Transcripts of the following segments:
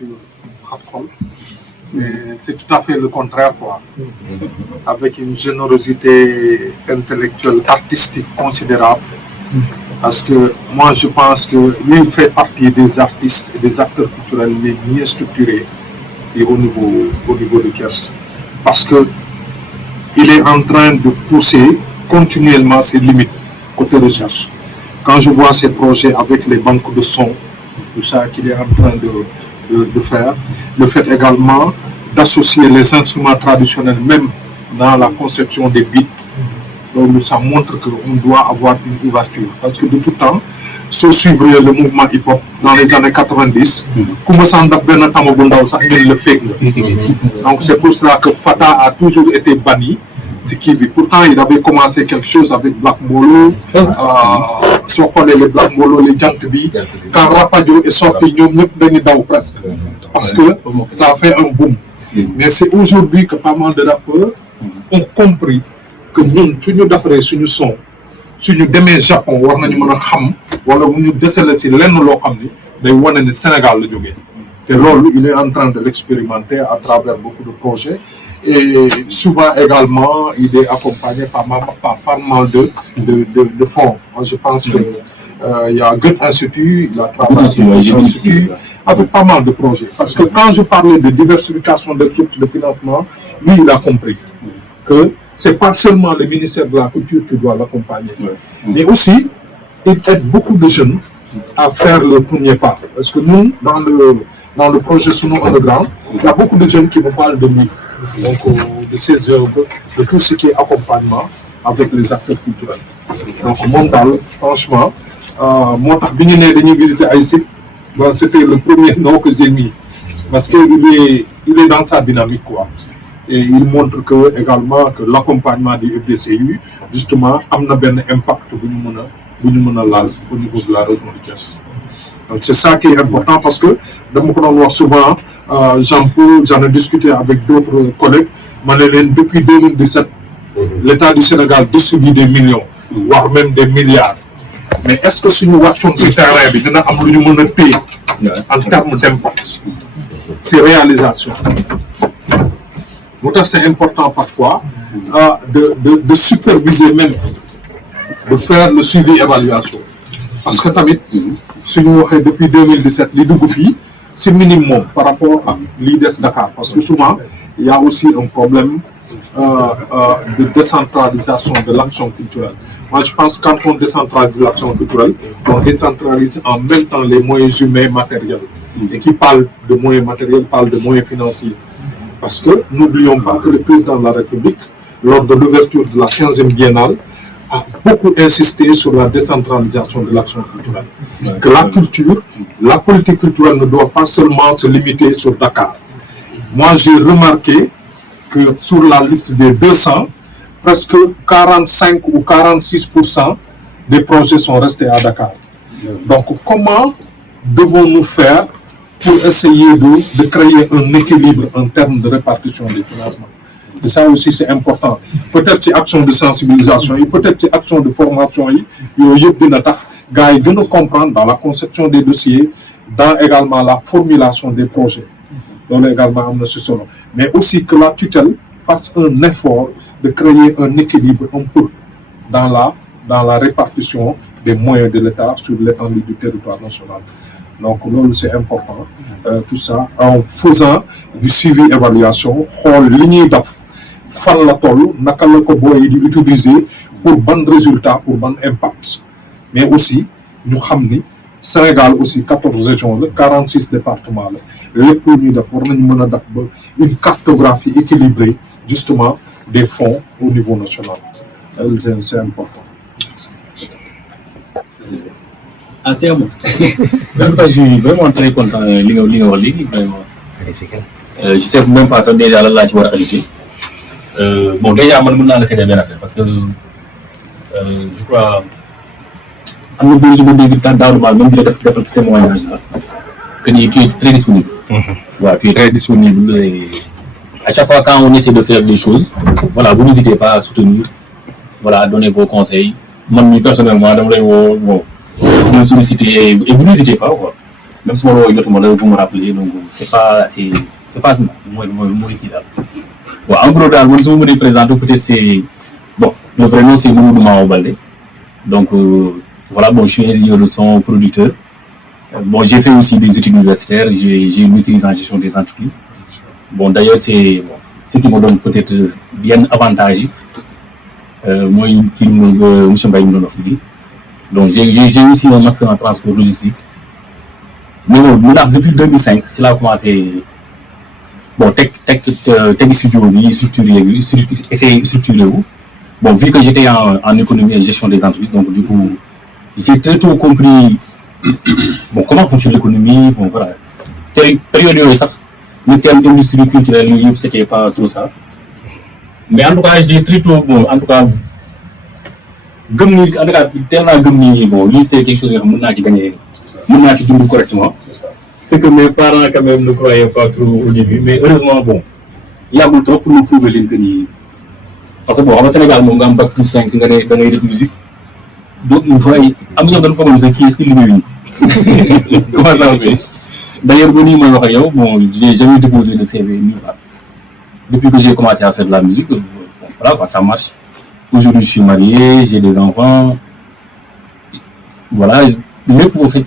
ouverture frappante. Mais c'est tout à fait le contraire, quoi. Avec une générosité intellectuelle, artistique considérable. Parce que moi, je pense que lui, il fait partie des artistes et des acteurs culturels les mieux structurés et au niveau de Thiès. Parce que il est en train de pousser continuellement ses limites côté recherche. Quand je vois ces projets avec les banques de sons, tout ça qu'il est en train de faire, le fait également d'associer les instruments traditionnels même dans la conception des beats. Donc ça montre qu'on doit avoir une ouverture. Parce que de tout temps, si suivre le mouvement hip-hop dans les années 90, donc c'est pour cela que Fata a toujours été banni. Pourtant, il avait commencé quelque chose avec Black Molo, les Black Molo, les Jantebi. Quand Rapadio est sorti, nous avons presque. Parce que ça a fait un boom. Mais c'est aujourd'hui que pas mal de rappeurs ont compris que nous, si nous avons sur nous son, si nous demain Japon, nous avons nous déceler si l'un de nous le Sénégal. Et là, il est en train de l'expérimenter à travers beaucoup de projets. Et souvent également, il est accompagné par pas mal de fonds. Moi, je pense qu'il y a Goethe Institut, il y a Goethe Institut, avec pas mal de projets. Parce que quand je parlais de diversification des sources de financement, lui, il a compris que ce n'est pas seulement le ministère de la Culture qui doit l'accompagner, mais aussi, il aide beaucoup de jeunes à faire le premier pas. Parce que nous, dans le projet Suno Underground, il y a beaucoup de jeunes qui me parlent de lui. Donc, de ces œuvres, de tout ce qui est accompagnement avec les acteurs culturels. Donc, Montal, franchement, moi, quand je visité Haïti, c'était le premier nom que j'ai mis. Parce qu'il est dans sa dynamique, quoi. Et il montre également que l'accompagnement du FDCU, justement, a un impact au niveau de la région de Thiès. Donc c'est ça qui est important parce que souvent, Jean-Paul, j'en ai discuté avec d'autres collègues, depuis 2017, l'État du Sénégal distribue des millions, voire même des milliards. Mais est-ce que si nous voyons ce terrain, nous avons payer en termes d'impact, ces réalisations? Donc c'est important parfois de superviser même, de faire le suivi et évaluation. Parce que si nous avons depuis 2017, c'est minimum par rapport à l'IDES Dakar. Parce que souvent, il y a aussi un problème de décentralisation de l'action culturelle. Moi, je pense que quand on décentralise l'action culturelle, on décentralise en même temps les moyens humains matériels. Et qui parle de moyens matériels, parle de moyens financiers. Parce que n'oublions pas que le président de la République, lors de l'ouverture de la 15e biennale, a beaucoup insisté sur la décentralisation de l'action culturelle. Que la culture, la politique culturelle ne doit pas seulement se limiter sur Dakar. Moi, j'ai remarqué que sur la liste des 200, presque 45 ou 46% des projets sont restés à Dakar. Donc, comment devons-nous faire pour essayer de créer un équilibre en termes de répartition des financements? Et ça aussi, c'est important. Peut-être c'est action de sensibilisation, peut-être c'est action de formation, de comprendre dans la conception des dossiers, dans également la formulation des projets. Donc également, mais aussi que la tutelle fasse un effort de créer un équilibre un peu dans la répartition des moyens de l'État sur l'étendue du territoire national. Donc, c'est important, tout ça, en faisant du suivi-évaluation, ligne d'offre, fan la toll, naka la ko boy di utiliser pour bon résultat, pour bon impact. Mais aussi, nous savons que Sénégal aussi 14 régions, 46 départements, les premiers d'abord, une cartographie équilibrée, justement, des fonds au niveau national. C'est important. Ah, c'est bon. Je suis vraiment très content vraiment. Je sais même pas ça déjà là tu vas ajouter. Bon, déjà, je vais laisser des affaires parce que je crois que nous avons des temps même de faire ce témoignage là, que tu es très disponible. Voilà, tu es très disponible et à chaque fois quand on essaie de faire des choses, voilà, vous n'hésitez pas à soutenir, voilà, à donner vos conseils. Moi, personnellement, je vais vous solliciter et vous n'hésitez pas. Quoi. même si vous me rappelez, donc c'est pas moi qui là. Bon, en gros, dans le moment présenter, peut-être c'est bon, le vrai nom c'est Mamadou Maobalé. Donc voilà, bon, je suis ingénieur de son, producteur. Bon, j'ai fait aussi des études universitaires, j'ai une maîtrise en gestion des entreprises. Bon, d'ailleurs, c'est ce qui me donne peut-être bien avantage. Moi, qui me donc j'ai aussi un master en transport logistique. Mais bon, depuis 2005, c'est là que commencé. Bon, tech studio, essayer structurer. Bon, vu que j'étais en économie et gestion des entreprises, donc du coup, j'ai très tôt compris bon, comment fonctionne l'économie. Bon, voilà. Période le terme industrie culturelle, c'était pas tout ça. Mais en tout cas, j'ai très tôt, bon, en tout cas, tellement bon, lui, c'est quelque chose que gagner. Correctement. Ce que mes parents quand même ne croyaient pas trop au début, mais heureusement, bon, il y a beaucoup trop pour nous prouver l'inconnu. Parce que bon, au Sénégal, on a un bac plus 5 dans les musique. Donc, il faut qui est-ce qu'il est comment ça fait? D'ailleurs, bon, j'ai jamais déposé de CV. Depuis que j'ai commencé à faire de la musique, bon, voilà, ça marche. Aujourd'hui, je suis marié, j'ai des enfants. Voilà, mais pour en fait,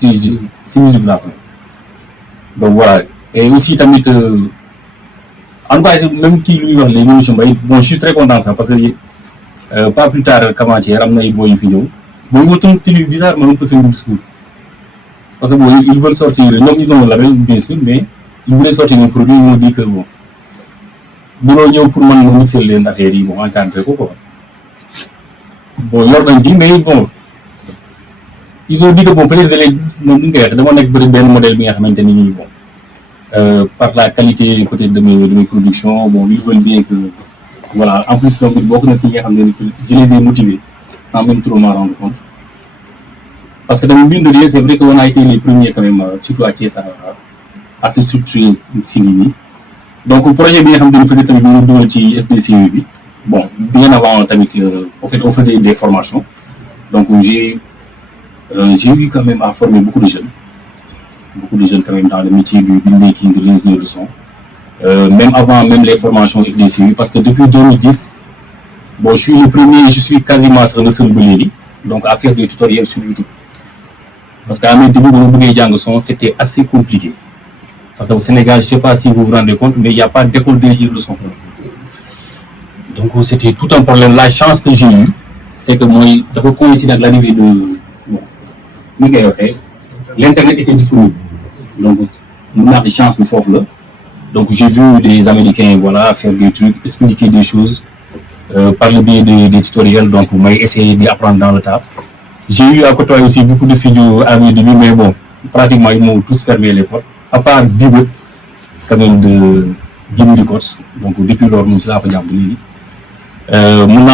c'est musique là. Donc voilà. Et aussi, en tout cas, même qui lui les émissions, bon, je suis très content ça parce que pas plus tard qu'avant-hier, il y a une vidéo. Bon, ils m'ont tenu bizarre, mais on peut se discours. Parce que bon, ils veulent sortir, ils ont la label bien sûr, mais ils voulaient sortir un produit, ils m'ont dit que bon, pour moi, nous mixer les affaires, ils vont encadrer quoi. Bon, ils ont dit, mais bon, ils ont dit que bon, peut-être les modèle bien maintenu, bon, par la qualité peut-être de mes productions, bon, ils veulent bien que, voilà, en plus, donc, beaucoup de signes, je les ai motivés, sans même trop m'en rendre compte. Parce que dans le but de dire, c'est vrai qu'on a été les premiers quand même, surtout à Thiès, à se structurer ici. Donc, le projet bien peut-être nous FDCU. Bon, bien avant, en fait, on faisait des formations. Donc, j'ai eu quand même à former beaucoup de jeunes quand même dans le métier du making, de l'ingénieur de son. Même avant même les formations FDCU, parce que depuis 2010, bon, je suis quasiment sur le seul Boléry, donc à faire des tutoriels sur YouTube. Parce qu'à mes débuts, c'était assez compliqué. Parce qu'au Sénégal, je ne sais pas si vous vous rendez compte, mais il n'y a pas d'école d'ingénieur de son. Donc c'était tout un problème. La chance que j'ai eue, c'est que moi, de coïncider avec l'arrivée de l'Internet était disponible. Donc, on a des chances de faire là. Donc, j'ai vu des Américains voilà, faire des trucs, expliquer des choses par le biais des tutoriels. Donc, on m'a essayé d'apprendre dans le tas. J'ai eu à côté aussi beaucoup de studios à mes débuts, mais bon, pratiquement, ils m'ont tous fermé les portes. À part Bibot, quand même, de Guinée Records. Donc, depuis lors, nous sommes là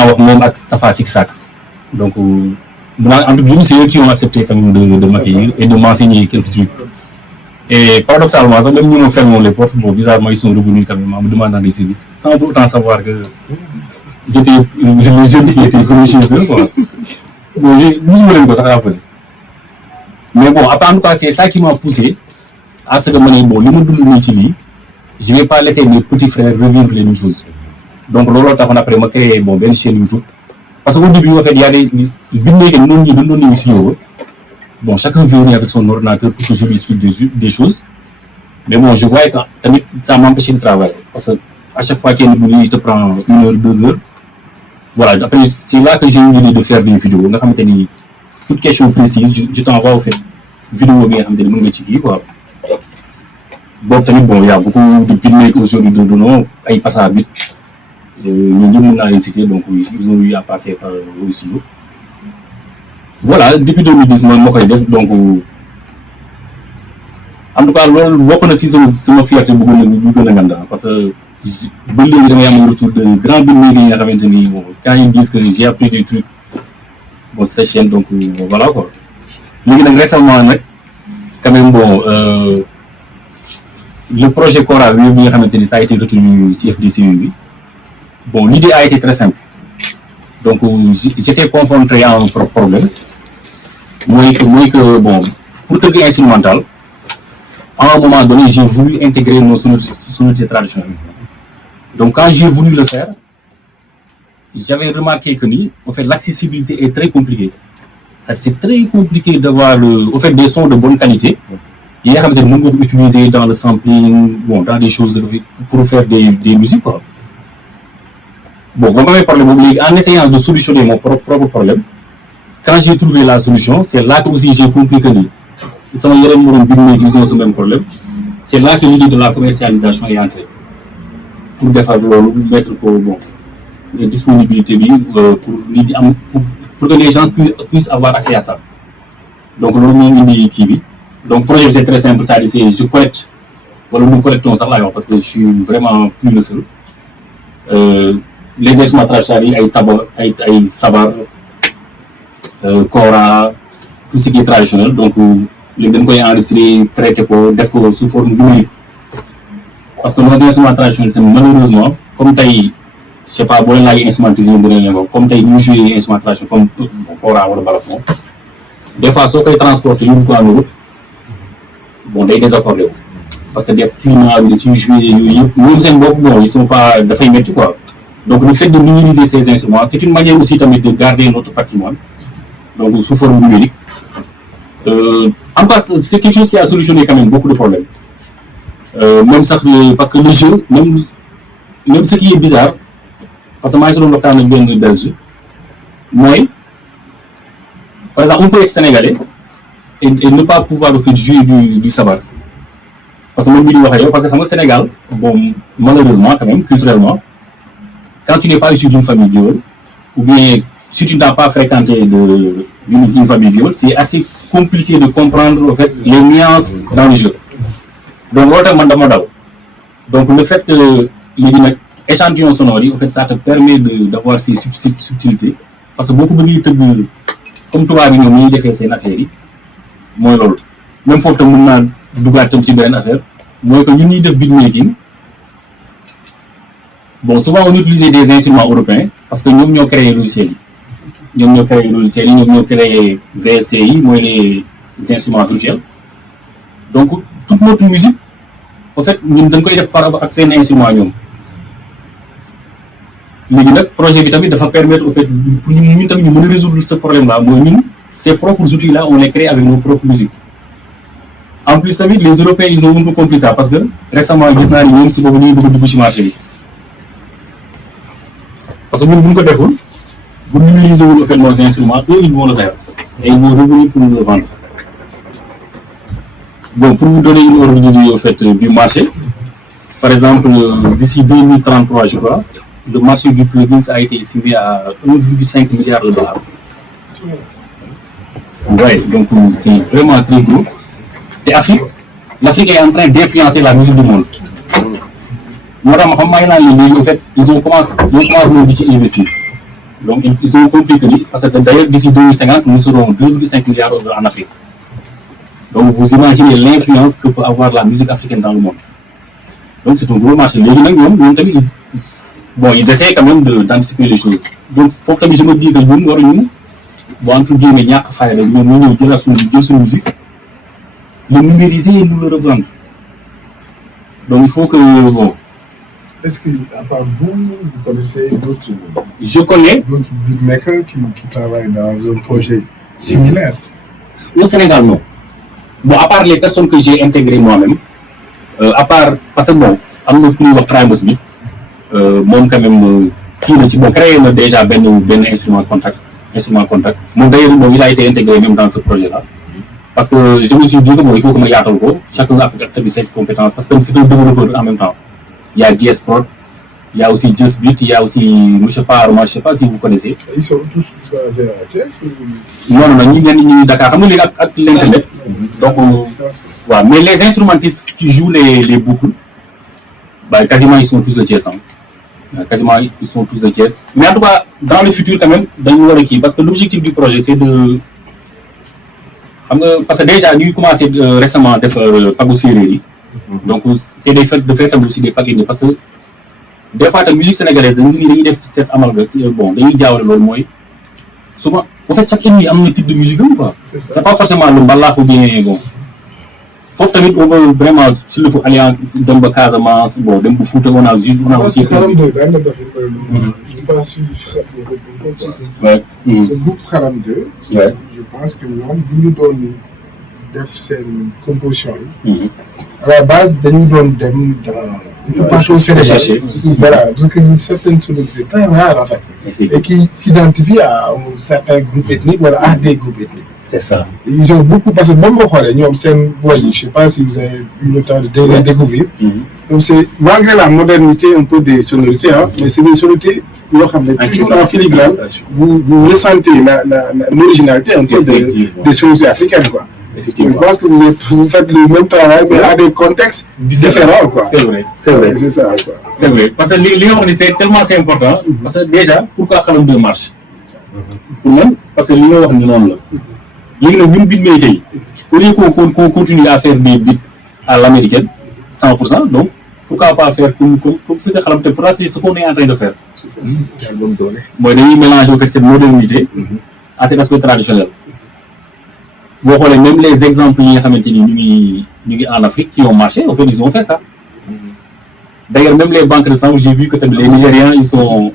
pour même à Tafa Siksak. Donc, en tout cas, c'est eux qui ont accepté quand même de m'accueillir et de m'enseigner quelques trucs. Et paradoxalement, même nous nous fermons les portes, bon, bizarrement, ils sont revenus quand même en me demandant des services, sans pour autant savoir que j'étais le jeune qui était connu chez eux. Quoi. Bon, je me l'ai ça rappelé. Mais bon, en tout cas, c'est ça qui m'a poussé à ce que bon, je ne vais pas laisser mes petits frères revivre les mêmes choses. Donc, on a créé bon, une chaîne YouTube. Parce qu'au début, en fait, il y a des émissions. Bon, chacun vient avec son ordinateur pour que je lui explique des choses. Mais bon, je vois que ça m'empêche de travailler. Parce qu'à chaque fois qu'il y a une boulot, il te prend 1 heure, 2 heures. Voilà, après, c'est là que j'ai eu l'idée de faire des vidéos. Toute question précise, je t'envoie au fait. Vidéo bien, quoi. Bon, il y a beaucoup de films aujourd'hui de nom, ils passent à but. Donc ils ont eu à passer par aussi. Voilà, depuis 2010, donc en tout cas, beaucoup de saisons, c'est ma fierté beaucoup de parce que il y a un retour de grands buildings quand ils disent que j'ai appris des trucs bon cette chaîne donc voilà quoi. Mais récemment quand même bon le projet Cora ça a été retenu CFDCU. Bon, l'idée a été très simple. Donc, j'étais confronté à un problème. Moi que bon, pour te dire instrumental, à un moment donné, j'ai voulu intégrer nos sonorités traditionnelles. Donc, quand j'ai voulu le faire, j'avais remarqué que en fait, l'accessibilité est très compliquée. C'est très compliqué d'avoir des sons de bonne qualité. Il y a des mots utilisés dans le sampling, bon, dans des choses pour faire des musiques. Quoi. Bon, en essayant de solutionner mon propre problème, quand j'ai trouvé la solution, c'est là que aussi j'ai compris que ils ont ce même problème. C'est là que l'idée de la commercialisation est entrée. Pour mettre les disponibilités pour que les gens puissent avoir accès à ça. Donc, donc, le projet c'est très simple, ça dit je collecte, nous collectons ça là, parce que je suis vraiment plus le seul. Les instruments traditionnels, les sabar, kora, tout ce qui est traditionnel, donc les gens qui enregistrés, traités sous forme numérique. Parce que nos instruments traditionnels, malheureusement, comme je sais pas, bon, là, instruments comme nous jouons des instruments traditionnels, comme kora ou balafon, des fois, ceux qui transportent les gens en Europe, bon, des désaccordés. Parce que des climats, ils jouent, ils sont pas de faire mettre quoi. Donc, le fait de minimiser ces instruments, c'est une manière aussi de garder notre patrimoine, donc sous forme numérique. En passe, c'est quelque chose qui a solutionné quand même beaucoup de problèmes. Même ça, parce que le jeu, même ce qui est bizarre, parce que moi, je suis dans le bien de Belgique, mais, par exemple, on peut être sénégalais et ne pas pouvoir jouer du sabar. Parce que même parce que au Sénégal, bon, malheureusement, quand même, culturellement, quand tu n'es pas issu d'une famille viole, ou bien si tu n'as pas fréquenté une famille viole, c'est assez compliqué de comprendre en fait, les nuances dans le jeu. Donc, le fait que l'échantillon sonore, en fait, ça te permet d'avoir ces subtilités. Parce que beaucoup de gens, comme toi, ils ont fait ces affaires. Même faut que nous ayons une affaire. Moi, que nous avons beatmaking. Bon, souvent on utilise des instruments européens parce que nous avons créé le logiciel. Nous avons créé le logiciel, nous avons créé VSCI, les instruments virtuels. Donc, toute notre musique, en fait, nous avons fait par accès à un instrument. Le projet Vitamine va permettre au fait, pour nous résoudre ce problème-là. Ces propres outils-là, on les crée avec nos propres musiques. En plus, les Européens, ils ont un peu compris ça parce que récemment, ils ont dit que nous avons beaucoup de marché. Parce que nous numérisons nos instruments, eux ils vont le faire. Et ils vont revenir pour nous le vendre. Bon, pour vous donner une ordre d'idée au fait, du marché, par exemple, d'ici 2033, je crois, le marché du plugin a été estimé à 1,5 milliard de dollars. Ouais, donc c'est vraiment très gros. Et l'Afrique est en train d'influencer la musique du monde. En fait, ils ont commencé à investir. Donc, ils ont compris que, parce que d'ailleurs, d'ici 2050, nous serons 2,5 milliards en Afrique. Donc, vous imaginez l'influence que peut avoir la musique africaine dans le monde. Donc, c'est un gros marché. Ils essaient quand même d'anticiper les choses. Donc, il faut que je me dise que nous, entre guillemets, il y a un faire, nous de la musique, le numériser et nous le revendre. Donc, il faut que, bon. Est-ce que, à part vous connaissez d'autres beatmakers qui travaillent dans un projet similaire? Au Sénégal, non. Bon, à part les personnes que j'ai intégrées moi-même, à part, parce que bon, à mon plus de travail, moi, quand même, qui créé déjà un instrument contact. D'ailleurs, il a été intégré même dans ce projet-là. Parce que je me suis dit que il faut que je me chacun a cette compétence, parce que c'est un développeur en même temps. Il y a JS Prod, il y a aussi Just Beat, il y a aussi, je ne sais pas si vous connaissez. Ils sont tous basés à Thiès ou... Non, ils sont Dakar, comme l'Internet. Donc, ouais, mais les instrumentistes qui jouent les boucles, bah, quasiment ils sont tous de Thiès. Quasiment ils sont tous de Thiès. Mais en tout cas, dans le futur, quand même, parce que l'objectif du projet, c'est de. Parce que déjà, nous avons commencé récemment à faire Pago Sireri. Donc, c'est de faire aussi des paquets. Parce que des fois, la musique sénégalaise, nous avons cette amalgame. Bon, nous avons souvent, en fait, chaque ennemi a un type de musique. C'est pas forcément le mbalax ou bien. Bon. foofu tamit on veut vraiment s'il le faut aller dem ba Casamance bon dem ba Fouta on a aussi Xalam de daan na def je pense que ce groupe Xalam de je pense que ñoom bu ñu doon def seen composition yi à la base dañu doon dem dans partout au Sénégal voilà donc une certaine sonorité très rare en fait et qui s'identifie à un certain groupe ethnique voilà à des groupes ethniques. C'est ça. Ils ont beaucoup parce que même boo xoolee ñoom seen voix yi je sais pas si vous avez eu le temps de les découvrir. Donc c'est malgré la modernité un peu des sonorités mais c'est des sonorités yoo xam ne toujours en filigrane vous ressentez l'originalité un peu des sonorités africaines quoi. Effectivement. Je pense que vous faites le même travail mais à des contextes différents quoi. C'est vrai. C'est ça quoi. C'est vrai parce que li nga wax ni c'est tellement c'est important parce que déjà pourquoi Xalam 2 marche pour man parce que li nga wax ni noonu la léegi nag ñun beatmakers yi au lieu qu'on continue à faire des beats à l'américaine 100% donc pourquoi pas faire comme ce que Xalam te pourtant c'est ce qu'on est en train de faire mooy dañuy mélanger en fait cette modernité à cet aspect traditionnel boo xoolee même les exemples yi nga xamante ni ñu ngi en Afrique qui ont marché en fait ils ont fait ça d'ailleurs même les banques de sang j'ai vu que tamit les Nigérians ils sont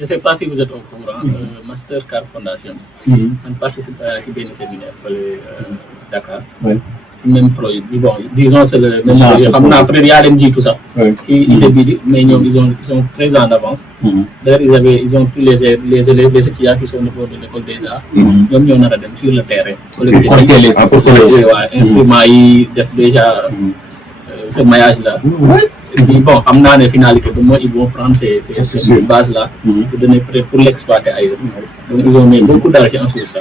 je sais pas si vous êtes au courant Mastercard Foundation man participe ci benn séminaire fële Dakar même projet bi bon disons c'est le même projet xam naa peut-être yaa leen jiitu sax ci idée bi mais ñoom ils sont très en avance d'ailleurs ils ont pris les élèves les étudiants qui sont au niveau de l'école des arts ñoom ñoo nar a dem sur le terrain collecter les instruments yi def déjà ce maillage là et puis bon xam naa ne finalité bi mooy ils vont prendre ces bases là pour donner pour l'exploiter ailleurs donc ils ont mis beaucoup d'argent sur ça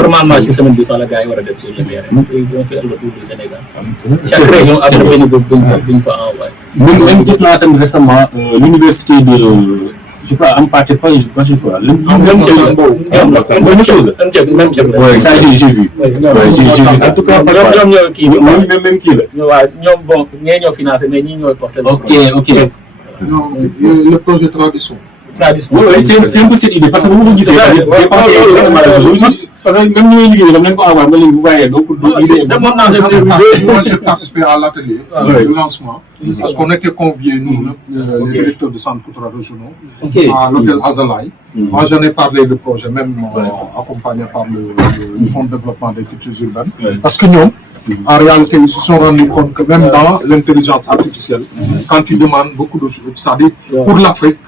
normalement ci semaine bi sax la gars yi war a dem sur le terrain ils vont faire le tour du Sénégal chaque région après benn groupe buñ fa envoyé même gis naa tamit récemment l'université de je crois am partie pas je crois même chose ouais ça j'ai vu j'ai vu ça en tout cas ñoom ñoo kii même kii la waaw ñoom bon ñee ñoo financé mais ñii ñooy porter ok non le projet tradition oui c'est un peu cette idée parce que bu ma ko gisee j'ai pensé parce que même ñooy liggéey dam nañ ko envoyé ma leen bu bàyyee donc moi j'ai participé à l'atelier de lancement parce qu'on était conviés nous les directeurs de centres culturels régionaux à l'hôtel Azalaï. Moi j'en ai parlé le projet même accompagné par le fonds de développement des cultures urbaines parce que ñoom en réalité ils se sont rendus compte que même dans l'intelligence artificielle quand ils demandent beaucoup de choses c'est-à-dire pour l'Afrique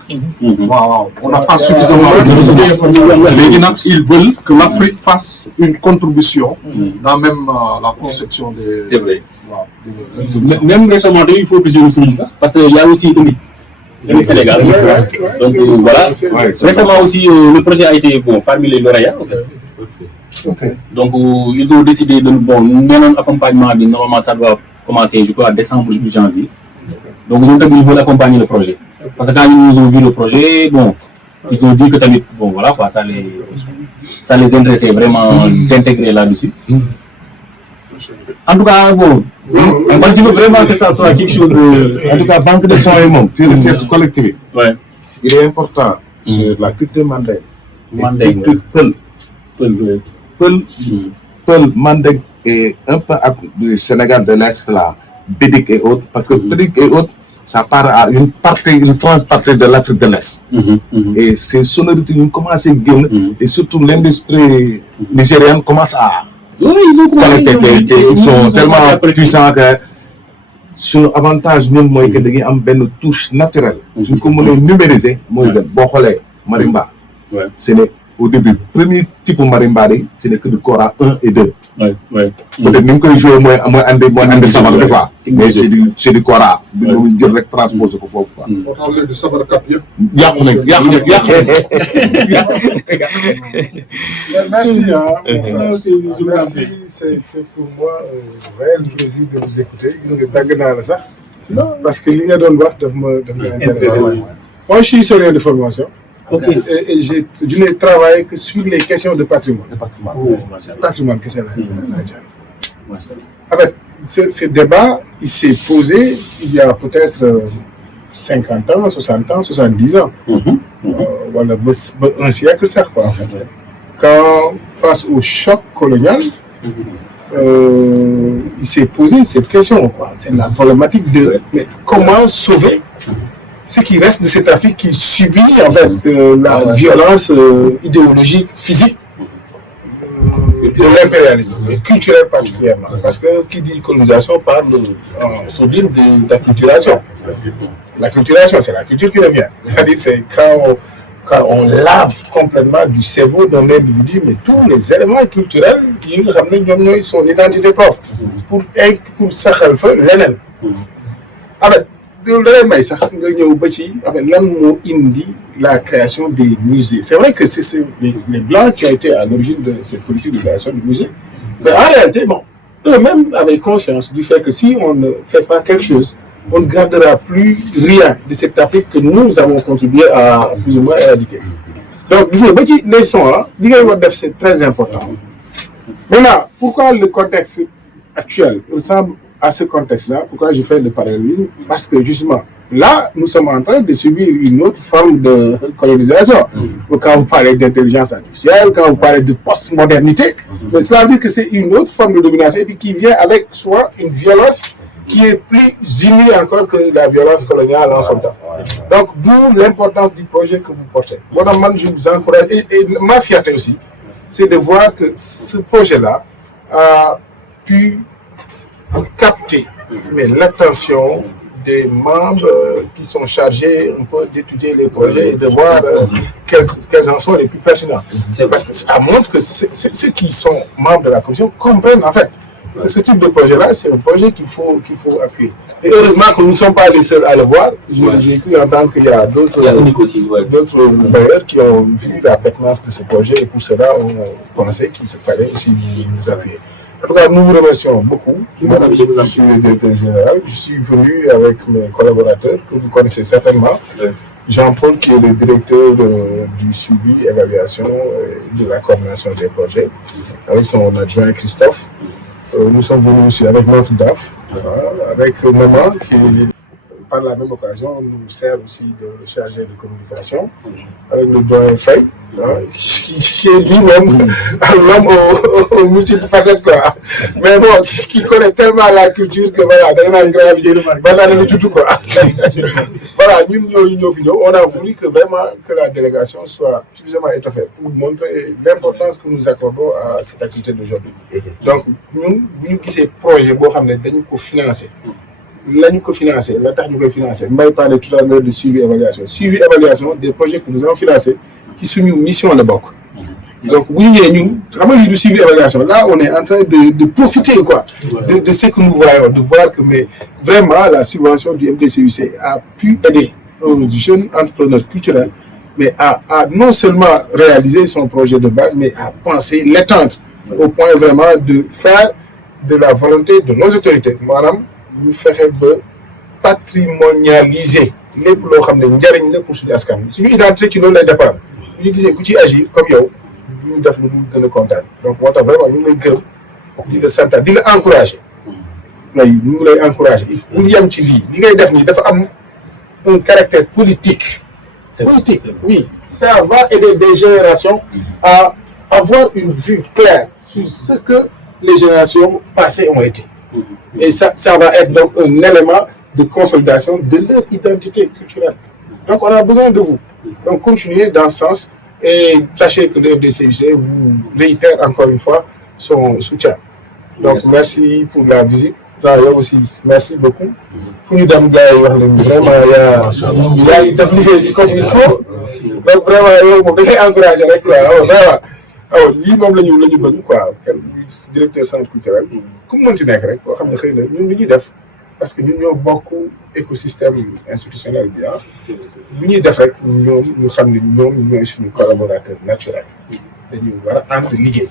waaw on n'a pas suffisamment de ressources léegi nag ils veulent que l'Afrique fasse une contribution dans même la conception des c'est vrai waaw même récemment il faut que je le souligne ça parce que il y a aussi Uni Sénégal donc voilà récemment aussi le projet a été bon parmi les lauréats donc ils ont décidé de bon maintenant accompagnement bi normalement ça doit commencer je crois décembre ou janvier donc ñoom tamit ils veulent accompagner le projet parce que quand ils ont vu le projet bon ils ont dit que tamit bon voilà quoi ça les intéressait vraiment d'intégrer là-dessus en tout cas bon moi je veux vraiment que ça soit quelque chose de en tout cas banque de son yi moom ci recherche collective bi il est important sur la culture mandingue Peul Mandeng et un peu du Sénégal de l'Est là Bédik et autres parce que Bédik et autres ça part à une France partie de l'Afrique de l'Est et ces sonorités ñu commencé génn et surtout l'industrie nigérienne commence à collecter ils sont tellement puissants que suñu avantage ñun mooy que dañuy am benn touche naturelle suñ ko mënee numériser mooy gën boo xoolee marimba c'est au début premier type marimba yi ce n'est que du kora 1 et 2 peut-être ni nga koy jouer mooy andi sabar bi quoi mais c'est du kora bi moom jël rek transposer ko foofu quoi moo tax léegi sabarkat yëpp yàqu nañ merci c'est pour moi un réel plaisir de vous écouter gis nga dagg naa la sax parce que li nga doon wax daf ma intéressé moi je suis historien de formation et je n'ai travaillé que sur les questions de patrimoine kese la jàng en fait ce débat il s'est posé il y a peut-être 50 ans 60 ans 70 ans wala ba un siècle sax quoi en fait quand, face au choc colonial, il s'est posé cette question. C'est la problématique de mais comment sauver ce qui reste de cette Afrique qui subit en fait la violence idéologique, physique de l'impérialisme, et culturel particulièrement. Parce que qui dit colonisation parle en sourdine d'acculturation. L'acculturation, c'est la culture qui revient. C'est-à-dire c'est quand on lave complètement du cerveau d'un individu, mais tous les éléments culturels qui ramènent son identité propre pour saxal fa leneen. En fait, la création des musées. C'est vrai que c'est les Blancs qui ont été à l'origine de cette politique de création du musée. Mais en réalité, bon, eux-mêmes avaient conscience du fait que si on ne fait pas quelque chose, on ne gardera plus rien de cette Afrique que nous avons contribué à plus ou moins éradiquer. Donc, les sons, c'est très important. Maintenant, pourquoi le contexte actuel ressemble à ce contexte-là? Pourquoi je fais le parallélisme? Parce que justement, là, nous sommes en train de subir une autre forme de colonisation. Quand vous parlez d'intelligence artificielle, quand vous parlez de postmodernité, mais cela veut dire que c'est une autre forme de domination et puis qui vient avec soi une violence qui est plus inouïe encore que la violence coloniale en son temps. Donc, d'où l'importance du projet que vous portez. Moi, je vous encourage, et ma fierté aussi, c'est de voir que ce projet-là a pu capter l'attention des membres qui sont chargés un peu d'étudier les projets et de voir quels en sont les plus pertinents. Parce que ça montre que ceux qui sont membres de la commission comprennent en fait que ce type de projet-là, c'est un projet qu'il faut appuyer. Et heureusement que nous ne sommes pas les seuls à le voir. J'ai cru entendre qu'il y a d'autres bailleurs qui ont vu la pertinence de ce projet et pour cela, on pensait qu'il fallait aussi nous appuyer. En tout cas, nous vous remercions beaucoup. Je suis le directeur général. Je suis venu avec mes collaborateurs que vous connaissez certainement. Jean-Paul, qui est le directeur du suivi, évaluation et de la coordination des projets, avec son adjoint Christophe. Nous sommes venus aussi avec notre DAF, avec Maman, qui, par la même occasion, nous sert aussi de chargé de communication, avec le doyen Faye, qui est lui-même l'homme aux multiples facettes, quoi. Mais bon, qui connaît tellement la culture que voilà, voilà, on a voulu que vraiment que la délégation soit suffisamment étoffée pour montrer l'importance que nous accordons à cette activité d'aujourd'hui. Donc, nous qui projet, nous financer. Là, nous co-financer, là, nous co-financer. Je vais parler tout à l'heure de suivi-évaluation. Suivi-évaluation des projets que nous avons financés qui sont une mission à la BOC. Donc, oui, nous, vraiment, du suivi-évaluation. Là, on est en train de profiter quoi, de ce que nous voyons, de voir que mais, vraiment la subvention du MDCUC a pu aider un jeune entrepreneur culturel, mais à non seulement réaliser son projet de base, mais à penser, l'étendre au point vraiment de faire de la volonté de nos autorités. Madame, nous ferait patrimonialiser les pour le pour suñu askan bi suñu identité ci loolu lay dépendre bu ñu gisee ku ci agir comme yow ñu def lu dul gën a kontaan donc moo tax vraiment ñu ngi lay gërëm di la sant di la encourager ñu ngi lay encourager il faut yem ci lii li ngay def nii dafa am un caractère politique oui ça va aider des générations à avoir une vue claire sur ce que les générations passées ont été. Et ça va être donc un élément de consolidation de leur identité culturelle. Donc on a besoin de vous. Donc continuez dans ce sens et sachez que le FDCUC vous réitère encore une fois son soutien. Donc merci pour la visite. Là aussi, merci beaucoup. Vraiment, il y a une définition comme il faut. Donc vraiment, on est encouragé. Vraiment. Alors, lii moom la ñu bëgg quoi directeur centre culturel comme mën ci nekk rek boo xam ne xëy na ñun li ñuy def parce que ñun ñoo bokk écosystème institutionnel bi lu ñuy def rek ñoom ñu xam ne ñoom ñooy suñu collaborateur naturel dañu war a ànd liggéey.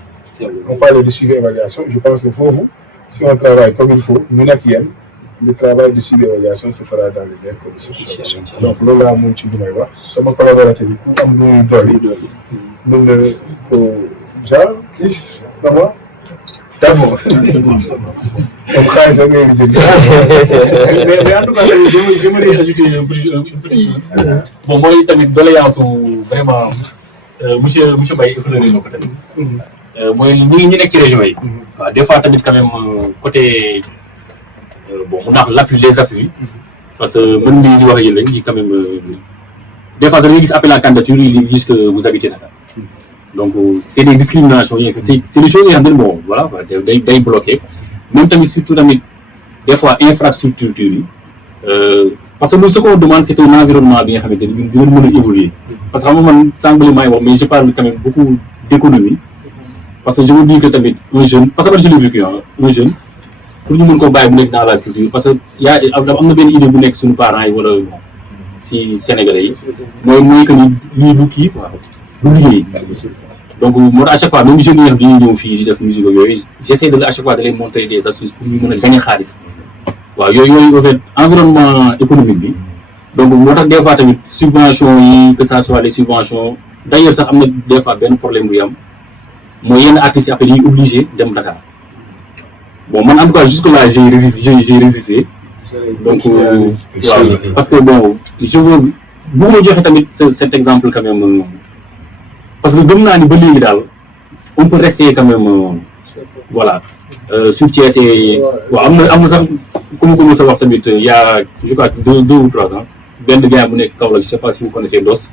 On parle de suivi évaluation je pense que foofu si on travaille comme il faut ñu nekk yéen le travail de suivi évaluation se fera dans les meilleures conditions. Donc loolu laa moom ci li may wax sama collaborateur yi ku am lu ñuy dolli mën na ko Jean, Chris, maman. C'est bon. On travaille sur les mais en tout cas, j'aimerais ajouter une petite chose. Bon, moi, il y a une doléance vraiment monsieur Mbaye effleuré na ko tamit mooy ñi nekk ci région yi waaw des fois tamit quand même côté bon mun naa wax les appuis parce que mën nañu di wax ak yéen rek quand même des fois da ngay gis appel à candidature il exige que vous habitez Dakar donc c'est des discriminations c'est des choses yoo xam ne bon voilà day bloqué même tamit surtout tamit des fois infrastructure yi parce que nous ce qu'on demande c'est un environnement bi nga xamante ni ñun dinañ mën a évoluer parce que xam nga man sànq li may wax mais je parle quand même beaucoup d'économie parce que je me dis que tamit un jeune parce que man je l'ai vécu un jeune pour ñu mën ko bàyyi bu nekk dans la culture parce que am na benn idée bu nekk suñu parents yi wala si Sénégalais yi mooy que ni lii du kii quoi du liggéey donc moo tax à chaque fois même jeunes yi nga xam dañuy ñëw fii di def musique yooyu j'essaie de à chaque fois de leen montrer des astuces pour ñu mën a gagner xaalis waaw yooyu en fait environnement économique bi donc moo tax des fois tamit subventions yi que ça soit les subventions d'ailleurs sax am na des fois benn problème bu am mooy yenn artistes yi après dañuy obligé dem Dakar bon man en tout cas jusque là j'ai résisté donc waaw parce que bon je veux bëgguma joxe tamit cet exemple quand même parce que gëm naa ni ba léegi daal on peut rester quand même voilà sur Thiès waaw am na sax comme ko sa wax tamit il y a je crois 2 ou 3 ans benn gars bu nekk Kaolack je sais pas si vous connaissez Dos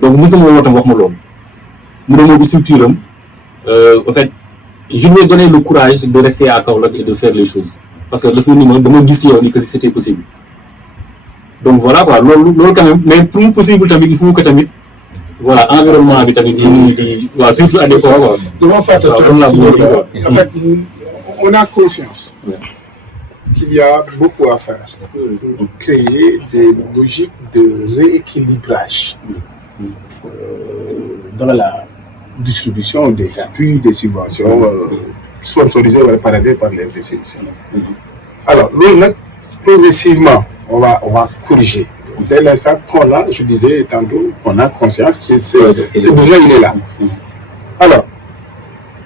donc mos na ma woo tam wax ma loolu mu demoo bi structure am en fait je lui ai donné le courage de rester à Kaolack et de faire les choses parce que dafa ni ma dama gis yow ni que c'était possible donc voilà quoi loolu quand même mais pour mu possible tamit il faut que tamit voilà environnement bi tamit ñu di waaw surtout à des fois quoi. En fait, on a conscience qu'il y a beaucoup à faire pour créer des logiques de rééquilibrage dans la distribution des appuis, des subventions sponsorisées ou paradées par les FDC. Alors, nous, progressivement, on va corriger. Dès l'instant qu'on a, je disais tantôt, qu'on a conscience que ce besoin, il est là. Alors,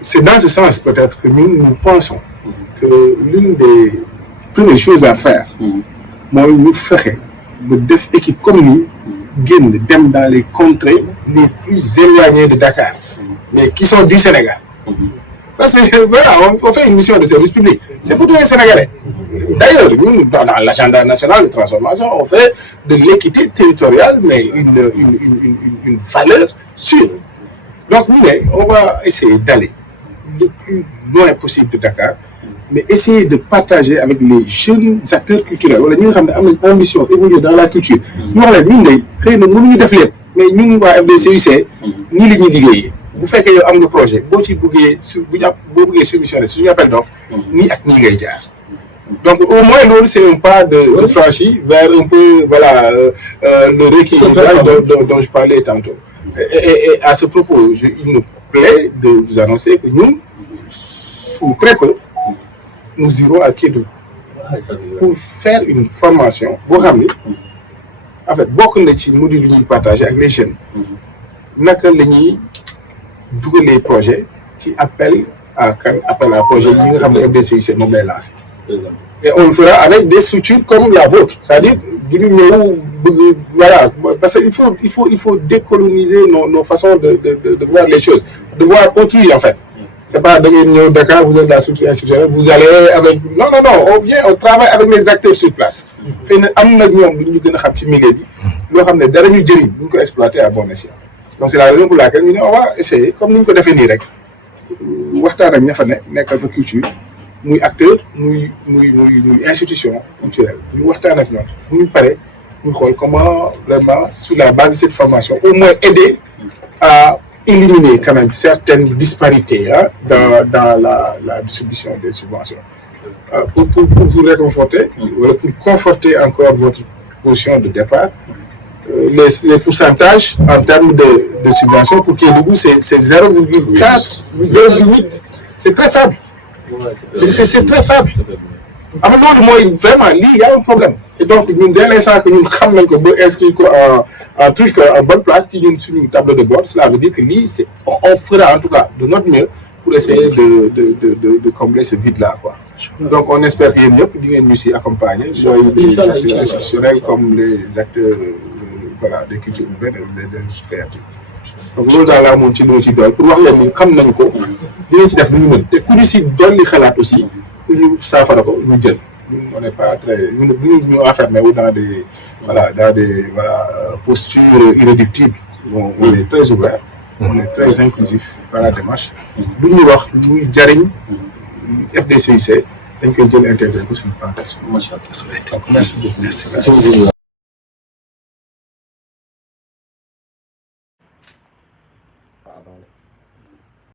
c'est dans ce sens peut-être que nous pensons que l'une des premières choses à faire, moi, nous ferait des équipes comme nous, dem dans les contrées les plus éloignées de Dakar, mais qui sont du Sénégal. Parce que voilà, on fait une mission de service public. C'est pour tous les Sénégalais. D'ailleurs, nous, dans l'agenda national de transformation, on fait de l'équité territoriale, mais une valeur sûre. Donc, nous, on va essayer d'aller le plus loin possible de Dakar, mais essayer de partager avec les jeunes acteurs culturels. Nous avons une ambition d'évoluer dans la culture. Nous avons mais nous, à FDCUC, ni les ni vous faites que un projet, si vous avez soumission sur une appel d'offres, ni avec ni les donc au moins l'autre c'est un pas de franchi vers un peu voilà le rééquilibrage dont je parlais tantôt. Et à ce propos, il nous plaît de vous annoncer que nous, ou très peu, nous irons à Kédougou pour faire une formation. En fait, beaucoup de modules nous partagent avec les jeunes. Nous avons les projets qui appellent à projet nous FDCUC mobile lancé. Et on le fera avec des structures comme la vôtre, c'est-à-dire voilà, parce qu'il faut décoloniser nos façons de voir les choses, de voir autrui en fait. C'est pas de Dakar, vous êtes la structure institutionnelle, vous allez avec. Non, on travaille avec les acteurs sur place. Et nous exploiter à bon escient. Donc c'est la raison pour laquelle on va essayer, comme nous avons défini, de culture. Nous acteurs, nous institutions culturelles, nous avec nous. Nous paraît, nous comment vraiment sous la base de cette formation, au moins aider à éliminer quand même certaines disparités dans la distribution des subventions. Pour vous réconforter, pour conforter encore votre position de départ, les pourcentages en termes de subventions pour Kédougou, c'est 0,4, 0,8, c'est très faible. C'est très faible. Vraiment, il y a un problème. Et donc, dès l'instant que nous avons inscrit un truc en bonne place, sur une table de bord, cela veut dire que on fera en tout cas de notre mieux pour essayer de combler ce vide-là. Donc, on espère que nous aussi accompagner les acteurs institutionnels comme les acteurs des cultures urbaines et des créatifs. donc loolu daal laa moom ci li ma ci dool pour wax leen ni xam nañ ko dinañ ci def lu ñu mën te ku ñu si dolli xalaat aussi pour ñu saafara ko ñu jël on n'est pas très ñu enfermé wu dans des postures irréductibles. Bon, on est très ouvert, on est très inclusif dans la démarche. Du ñu wax luy jariñ FDCIC dañ koy jël intégré ko suñu plantation. Macha Allah. Donc merci beaucoup.